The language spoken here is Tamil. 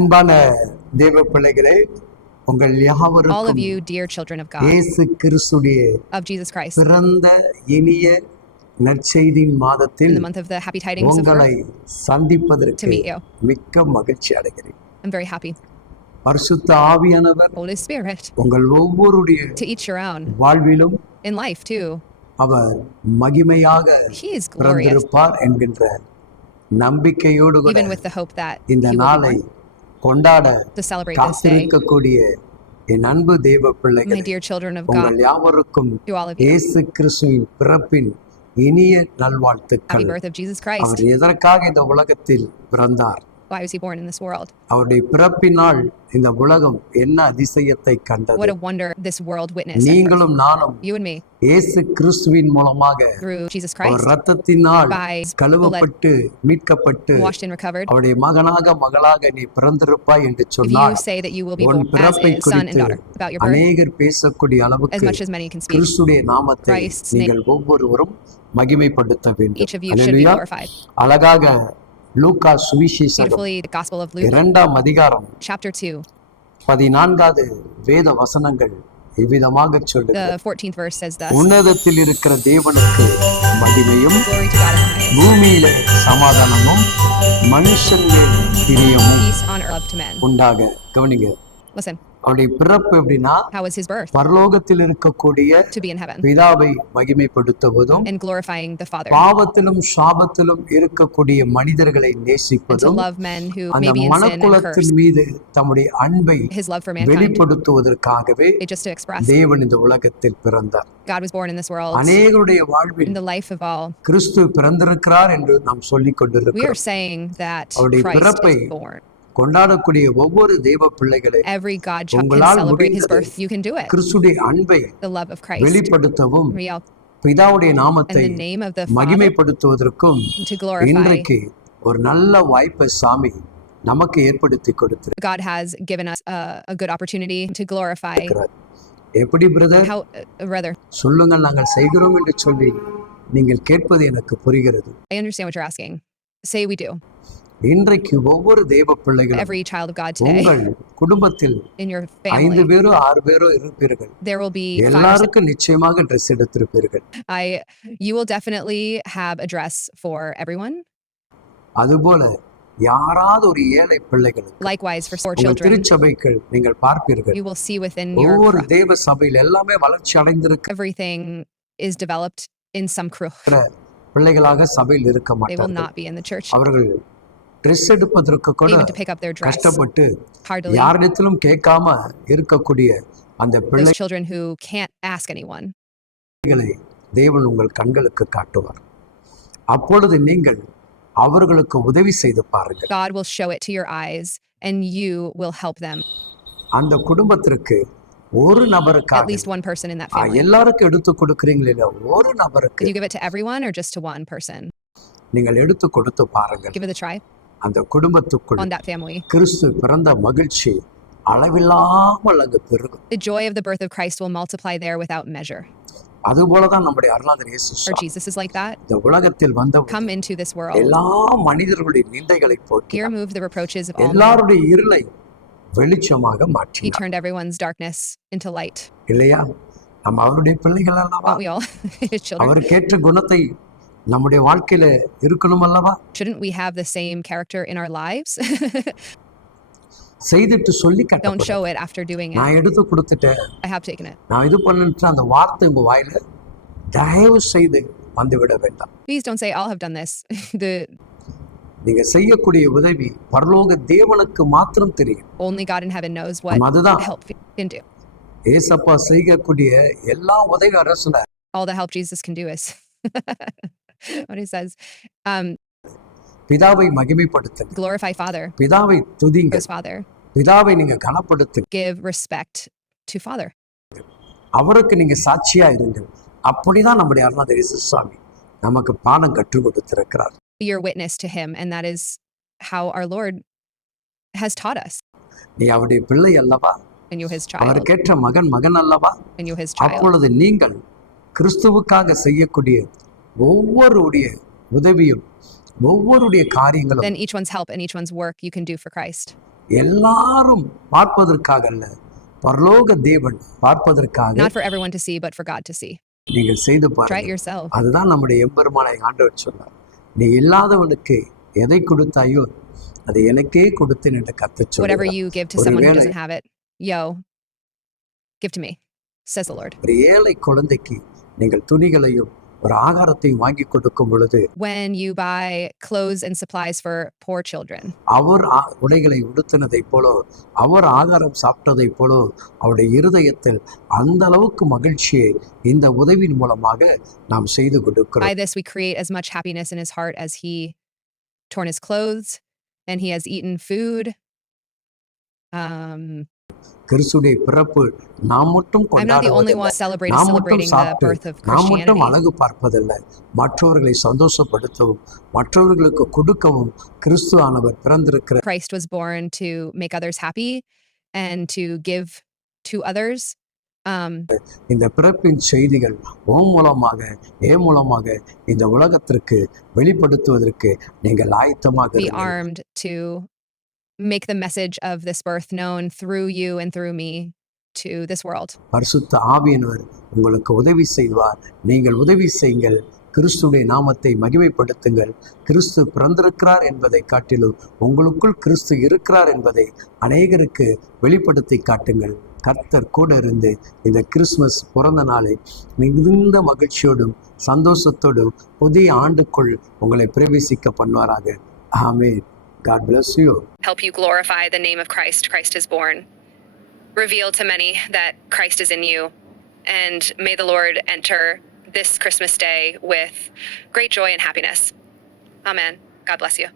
அன்பான தேவ பிள்ளைகளே உங்கள் யாவருக்கும் இயேசு கிறிஸ்துடைய பிறந்த இனிய நற்செய்தியின் மாதத்தில் உங்களை சந்திப்பதற்கு. மிக்க மகிழ்ச்சி அடைகிறேன் I'm very happy. பரிசுத்த ஆவியானவர் Holy Spirit, உங்கள் ஒவ்வொருடைய to each your own. வாழ்விலும் In life, too, அவர் மகிமையாக He is glorious, பிறந்திருப்பார் என்கின்ற நம்பிக்கையோடு கூட even with the hope that He இந்த நாளை. கொண்டாட காத்திருக்கக்கூடிய என் அன்பு தெய்வ பிள்ளைகள் உங்கள் யாவருக்கும் இயேசு கிறிஸ்துவின் பிறப்பின் இனிய நல்வாழ்த்துக்கள். அவர் எதற்காக இந்த உலகத்தில் பிறந்தார்? Why was He born in this world? அவருடைய பிறப்பினால் இந்த உலகம் என்ன அதிசயத்தை What கண்டது a wonder this world witnessed. நீங்களும் நானும் You and me, இயேசு கிறிஸ்துவின் மூலமாக அவர் ரத்தத்தினால் கழுவப்பட்டு மீட்கப்பட்டு. அவருடைய மகனாக மகளாக நீ பிறந்திருப்பாய் என்று If சொன்னார் you say that you will be உன் பிறப்பை குறித்து அநேகர் பேசக்கூடிய அளவுக்கு கிறிஸ்துடைய நாமத்தை. நீங்கள் ஒவ்வொருவரும் மகிமைப்படுத்த வேண்டும். அழகாக லூக்கா Luke, இரண்டாம் அதிகாரம் chapter 2, பதினான்காவது வேத வசனங்கள் இவ்விதமாக சொல்லுது the 14th verse says thus உன்னதத்தில் இருக்கிற தேவனுக்கு மகிமையும் பூமியில சமாதானமும் மனுஷன் மேல் பிரியமும். உண்டாக கவனிங்க அவருடைய பிறப்பு எப்படின்னா? பரலோகத்தில் இருக்கக்கூடிய பிதாவை மகிமைப்படுத்துவதும் பாவத்திலும் சாபத்திலும் இருக்கக்கூடிய மனிதர்களை நேசிப்பதும் அந்த மனக்குலத்தின். மீது தம்முடைய அன்பை வெளிப்படுத்துவதற்காகவே தேவன் இந்த உலகத்தில் பிறந்தார். அநேகருடைய வாழ்வில் கிறிஸ்து பிறந்திருக்கிறார் என்று நாம் சொல்லிக் கொண்டிருக்கிறோம் அவருடைய பிறப்பை. கொண்டாடக்கூடிய ஒவ்வொரு தெய்வ பிள்ளைகளை உங்களால். கிறிஸ்துடைய அன்பை வெளிப்படுத்தவும் பிதாவுடைய நாமத்தை மகிமைப்படுத்துவதற்கும். இன்றைக்கு ஒரு நல்ல வாய்ப்பை சாமி நமக்கு ஏற்படுத்தி கொடுத்திருக்கிறார் God has given us a, a good opportunity to glorify. எப்படி பிரதர் How, uh, rather, சொல்லுங்கள் நாங்கள் செய்கிறோம் என்று சொல்லி நீங்கள் கேட்பது எனக்கு புரிகிறது I understand what you're asking. Say we do. இன்றைக்கு ஒவ்வொரு தேவ பிள்ளைகளும் Every child of God today, உங்கள் குடும்பத்தில் in your ஐந்து family, பேரோ ஆறு பேரோ இருப்பீர்கள் there will be five. or six- எல்லாருக்கும் நிச்சயமாக dress எடுத்திருப்பீர்கள் I, you will definitely have a dress for everyone. அதுபோல யாராவது ஒரு ஏழை பிள்ளைகளுக்கு Likewise, for poor உங்கள் children, திருச்சபைகள் நீங்கள் பார்ப்பீர்கள் you will see within your ஒவ்வொரு cru- தேவ சபையில் எல்லாமே வளர்ச்சி அடைந்திருக்கிற everything is developed in some crew. பிள்ளைகளாக சபையில் இருக்க மாட்டார்கள். அவர்கள் ட்ரெஸ் எடுப்பதற்கு கூட கஷ்டப்பட்டு. யாரிடத்திலும் கேட்காம இருக்கக்கூடிய அந்த. பிள்ளைகளை தேவன் உங்கள் கண்களுக்கு காட்டுவார் அப்பொழுது நீங்கள் அவர்களுக்கு உதவி செய்து பாருங்கள் God will show it to your eyes and you will help them. அந்த குடும்பத்திற்கு ஒரு At நபருக்காக least one person in that ah, family. எல்லாருக்கும் எடுத்து கொடுக்குறீங்களே இல்ல, ஒரு நபருக்கு Did you give it to everyone or just to one person? நீங்கள் எடுத்து கொடுத்து பாருங்கள் Give it a try அந்த குடும்பத்துக்குள் on that family. கிறிஸ்து பிறந்த மகிழ்ச்சி அளவில்லாமல் அங்கு பெருகும் The joy of the birth of Christ will multiply there without measure. அதுபோலதான் நம்முடைய அருளாதர் இயேசு Or Swami. Jesus is like that. இந்த உலகத்தில் வந்த Come into this world. எல்லா மனிதர்களுடைய நிந்தைகளை போக்கி Here move the reproaches of all men. எல்லாருடைய இருளை வெளிச்சமாக He மாற்றினார் turned everyone's darkness into light. இல்லையா நம்ம அவருடைய பிள்ளைகள் அல்லவா Aren't we all his children? அவருக்கேற்ற குணத்தை நம்முடைய வாழ்க்கையில இருக்கணும் அல்லவா Shouldn't we have the same character in our lives? செய்துட்டு சொல்லி Don't கட்டப்படும் show it after doing it. நான் எடுத்து கொடுத்துட்டேன் I have taken it. நான் இது பண்ணிட்டு அந்த வார்த்தை உங்க வாயில தயவு செய்து வந்துவிட வேண்டாம் Please don't say, I'll have done this. the நீங்க செய்யக்கூடிய உதவி பரலோக தேவனுக்கு மாத்திரம் தெரியும். Only God in heaven knows what அதுதான். help can do. ஏசப்பா செய்யக்கூடிய எல்லா உதவி அரசுல All the help Jesus can do is what he says. Um, பிதாவை மகிமைப்படுத்துங்க glorify Father, பிதாவை துதிங்க Father. பிதாவை நீங்க கனப்படுத்துங்க Give respect to Father. அவருக்கு நீங்க சாட்சியா இருங்கள். அப்படிதான் நம்முடைய அருணாத இயேசு சுவாமி நமக்கு பாடம் கற்றுக் கொடுத்திருக்கிறார். Your witness to Him, and that is how our Lord has taught us. நீ அவருடைய பிள்ளை அல்லவா And you're His child. அவருக்கேற்ற மகன் மகன் அல்லவா And you're His child. அப்பொழுது நீங்கள் கிறிஸ்துவுக்காக செய்யக்கூடிய ஒவ்வொருடைய உதவியும் ஒவ்வொருடைய காரியங்களும் Then each one's help and each one's work you can do for Christ. எல்லாரும் பார்ப்பதற்காக அல்ல பரலோக தேவன் பார்ப்பதற்காக Not for everyone to see, but for God to see. நீங்கள் செய்து Try it பாருங்கள் yourself. அதுதான் நம்முடைய எம்பெருமானை ஆண்டவர் சொன்னார் நீ இல்லாதவனுக்கு எதை கொடுத்தாயோ அதை எனக்கே கொடுத்தேன் என்று கத்த Whatever you give to someone who doesn't have it, yo, give to me, says the Lord. ஒரு ஏழை குழந்தைக்கு நீங்கள் துணிகளையும் ஒரு ஆகாரத்தையும் வாங்கி கொடுக்கும் பொழுது When you buy clothes and supplies for poor children, அவர் ஆ- உடைகளை உடுத்தினதைப் போலோ அவர் ஆகாரம் சாப்பிட்டதைப் போலோ அவருடைய இருதயத்தில் அந்த அளவுக்கு மகிழ்ச்சியை இந்த உதவியின் மூலமாக நாம் செய்து by கொடுக்கிறோம் this we create as much happiness in his heart as he torn his clothes and he has eaten food. Um, கிறிஸ்துடைய பிறப்பு நாம் மட்டும் கொண்டாடுவதில்லை நாம் மட்டும் சாப்பிட்டு நாம் மட்டும். அழகு பார்ப்பதில்லை மற்றவர்களை சந்தோஷப்படுத்தவும் மற்றவர்களுக்கு கொடுக்கவும் கிறிஸ்து ஆனவர் பிறந்திருக்கிற Christ was born to make others happy and to give to others. Um, இந்த பிறப்பின் செய்திகள் ஓ மூலமாக ஏ மூலமாக இந்த உலகத்திற்கு வெளிப்படுத்துவதற்கு நீங்கள் ஆயத்தமாக make the message of this birth known through you and through me to this world. பரிசுத்த ஆவியானவர் உங்களுக்கு உதவி செய்வார் நீங்கள் உதவி செய்யுங்கள் கிறிஸ்துடைய நாமத்தை மகிமைப்படுத்துங்கள் கிறிஸ்து பிறந்திருக்கிறார் என்பதை காட்டிலும் உங்களுக்குள் கிறிஸ்து இருக்கிறார் என்பதை அநேகருக்கு வெளிப்படுத்தி காட்டுங்கள் கர்த்தர் கூட இருந்து இந்த கிறிஸ்மஸ் பிறந்த நாளை மிகுந்த மகிழ்ச்சியோடும் சந்தோஷத்தோடும் புதிய ஆண்டுக்குள் உங்களை பிரவேசிக்க பண்ணுவாராக ஆமே God bless you Help you glorify the name of Christ. Christ is born. Reveal to many that Christ is in you. And may the Lord enter this Christmas day with great joy and happiness. Amen. God bless you.